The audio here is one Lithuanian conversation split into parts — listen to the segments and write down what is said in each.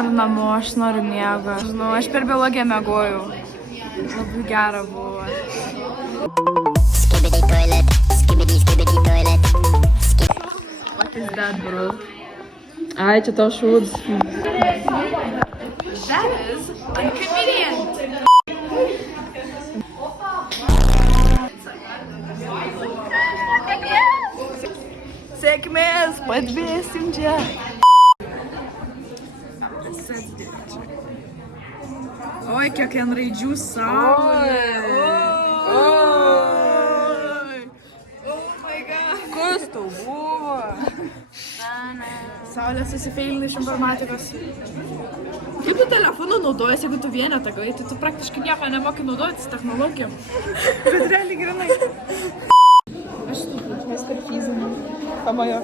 noriu namo, aš noriu miego. Žinau, aš per biologiją miegojau. Labai gera buvo. Skibidi toilet, skibidi toilet. What is that, bro? Ai, čia tau šūdas. That is inconvenient. Sėkmės, padvėsim čia. Oi, kiek ten raidžių saulė. Oi. Oh my god. Kas tau buvo? Saulė susifeilina iš informatikos. Kaip tu telefonu naudojasi, jeigu tu vienetą gai, tai tu praktiškai nieko nemokai naudotis technologijom. Bet realiai grinai. Aš tu per fizinį. Pamojo.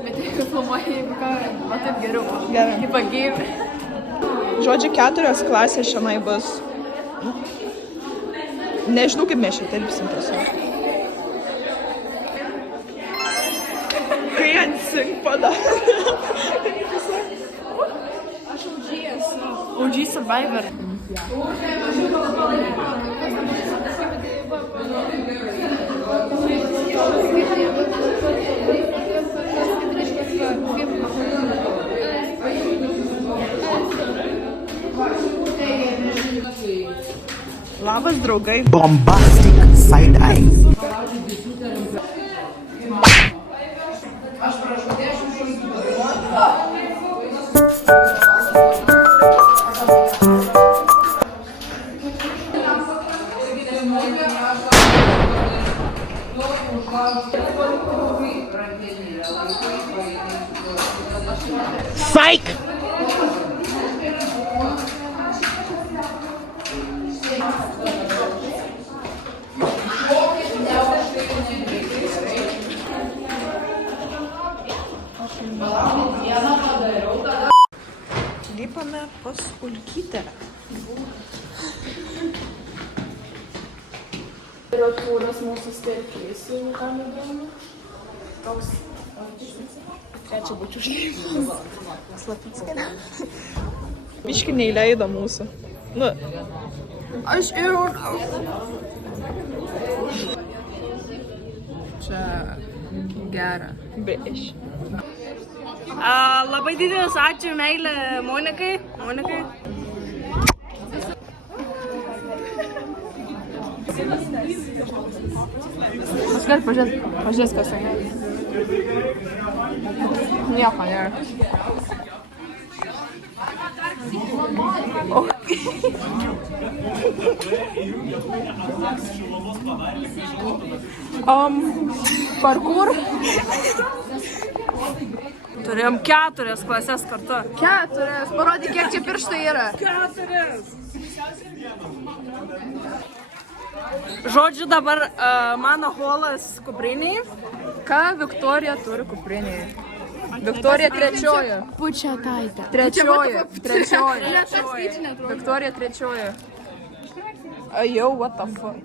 Bet jeigu filmuoji, jeigu ką, va taip geriau. Gerai. Kaip pagėjai. Žodžiu, 4 klasės šiandien bus. Nežinau, kaip mes čia telpsim tiesiog. Kai atsink padarė. Aš OG Survivor. Labas, draugai. Bombastic side eye. Psych! Lipame pas Ulkytę. Yra tūras mūsų sterkės, jeigu ką nedarome. Toks. Trečia būčių šleimas. Slapickinė. Biški neįleido mūsų. Nu. Aš ir... Čia gera. Brėš. Labai didelis ačiū meilė Monikai. Aš gal pažiūrės, kas ten. Nieko nėra. Parkour. Turėjom 4 klases kartu. 4. Parodyk, kiek čia pirštai yra. 4. Žodžiu, dabar mano holas kupriniai. Ką Viktorija turi kupriniai? Viktorija trečioji. Pučia taitė. Trečioji. Viktorija trečioji. Jau, what the fuck.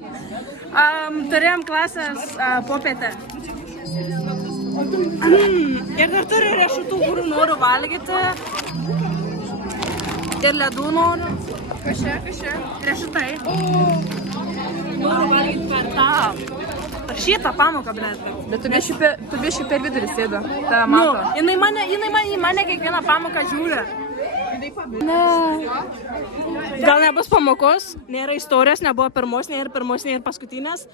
Turėjom klasės popietę. Ir dar turiu riešutų, kurių noriu valgyti. Ir ledų noriu. Kas čia? Riešutai. Noriu valgyti per tą. Per šitą pamoką, blėt. Bet tu biški per vidurį sėdo. Ta mato. Jinai mane kiekvieną pamoką žiūri. Gal nebus pamokos, nėra istorijos, nebuvo pirmos, nėra pirmos, nėra paskutinės.